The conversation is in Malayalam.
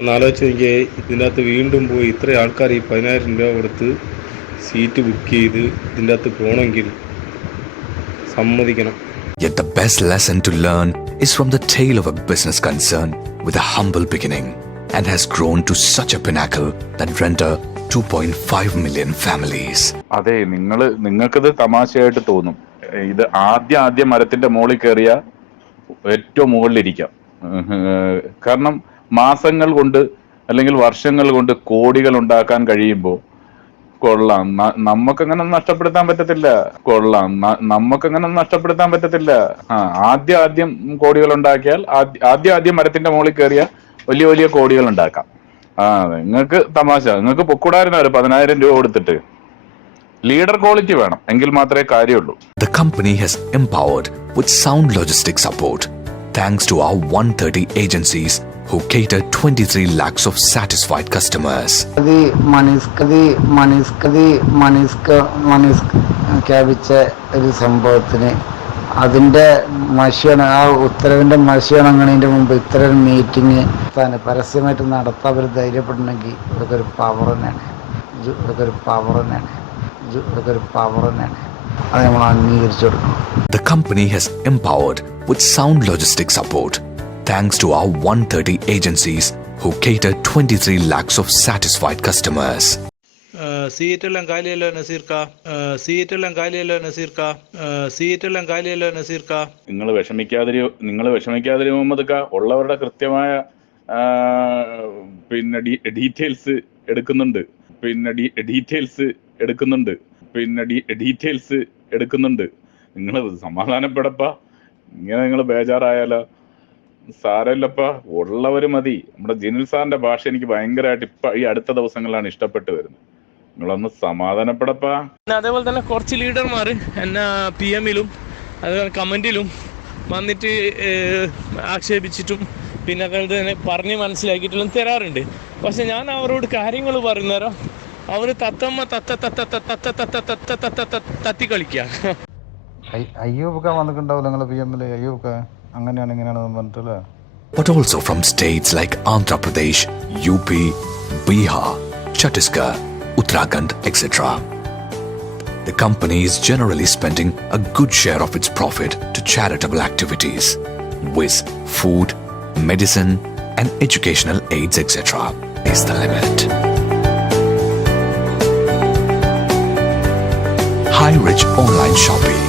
ഒന്നാലോചിച്ച് നോക്കിയേ, ഇതിനകത്ത് വീണ്ടും പോയി ഇത്ര ആൾക്കാർ ഈ 10,000 രൂപ കൊടുത്ത് സീറ്റ് ബുക്ക് ചെയ്ത് ഇതിൻ്റെ അകത്ത് പോകണമെങ്കിൽ സമ്മതിക്കണം. Yet the best lesson to learn is from the tale of a business concern with a humble beginning and has grown to such a pinnacle that render 2.5 million families. അതെ, നിങ്ങൾക്കിത് തമാശയായിട്ട് തോന്നും. ഇത് ആദ്യം മരത്തിന്റെ മുകളിൽ കയറിയ ഏറ്റവും മുകളിലിരിക്കാം. കാരണം മാസങ്ങൾ കൊണ്ട് അല്ലെങ്കിൽ വർഷങ്ങൾ കൊണ്ട് കോടികൾ ഉണ്ടാക്കാൻ കഴിയുമ്പോൾ കൊള്ളാം, നമുക്കങ്ങനെ നഷ്ടപ്പെടുത്താൻ പറ്റത്തില്ല. ആദ്യം കോടികൾ ഉണ്ടാക്കിയാൽ ആദ്യം മരത്തിന്റെ മുകളിൽ കയറിയ വലിയ കോടികൾ ഉണ്ടാക്കാം. നിങ്ങൾക്ക് തമാശ, നിങ്ങൾക്ക് പൊക്കൂടായിരുന്നു 10,000 രൂപ കൊടുത്തിട്ട്. ലീഡർ ക്വാളിറ്റി വേണം, എങ്കിൽ മാത്രമേ കാര്യമുള്ളൂ. The company has empowered with sound logistics support thanks to our 130 agencies who cater 23 lakhs of satisfied customers. ഖ്യാപിച്ച ഒരു സംഭവത്തിന് അതിൻ്റെ മഷിയാണ്, ആ ഉത്തരവിൻ്റെ മഷിയാണങ്ങണതിൻ്റെ മുമ്പ് ഇത്തരം മീറ്റിംഗ് പരസ്യമായിട്ട് നടത്താൻ അവർ ധൈര്യപ്പെടണമെങ്കിൽ ഇതൊക്കെ ഒരു പവർ തന്നെയാണ്. അത് നമ്മൾ അംഗീകരിച്ചു കൊടുക്കണം. The company has empowered with sound logistics support thanks to our 130 agencies who cater 23 lakhs of satisfied customers. സീറ്റെല്ലാം കാലിയല്ലോ നസീർക്ക. നിങ്ങൾ വിഷമിക്കാതിരി മുഹമ്മദ് ഉള്ളവരുടെ കൃത്യമായ ഡീറ്റെയിൽസ് എടുക്കുന്നുണ്ട്. നിങ്ങൾ സമാധാനപ്പെടപ്പാ. ഇങ്ങനെ നിങ്ങൾ ബേജാറായാലോ? സാരമില്ലപ്പാ, ഉള്ളവര് മതി. നമ്മുടെ ജിനിൽ സാറിന്റെ ഭാഷ എനിക്ക് ഭയങ്കരമായിട്ട് ഈ അടുത്ത ദിവസങ്ങളിലാണ് ഇഷ്ടപ്പെട്ടു വരുന്നത്. നിങ്ങളൊന്ന് സമാധാനപ്പെടപ്പാ. അതേപോലെ തന്നെ കുറച്ച് ലീഡർമാർ എന്നെ PM-ലും അതുപോലെ കമന്റിലും വന്നിട്ട് ആക്ഷേപിച്ചിട്ടും പിന്നെ അതുപോലെ തന്നെ പറഞ്ഞ് മനസ്സിലാക്കിയിട്ടും തരാറുണ്ട്. പക്ഷെ ഞാൻ അവരോട് കാര്യങ്ങൾ പറയുന്നേരം അവർ തത്തി കളിക്കുക. അയ്യൂബ് വന്നിട്ടുണ്ടാവില്ല നിങ്ങളെ PM-ല്. അയ്യൂബ് അങ്ങനെയാണ് ഇങ്ങനെയാണെന്ന് പറഞ്ഞിട്ടല്ലേ. But also from states like Andhra Pradesh, UP, Bihar, Chhattisgarh, Uttarakhand, etc. The company is generally spending a good share of its profit to charitable activities, with food, medicine, and educational aids, etc. is the limit. High Rich Online Shopping.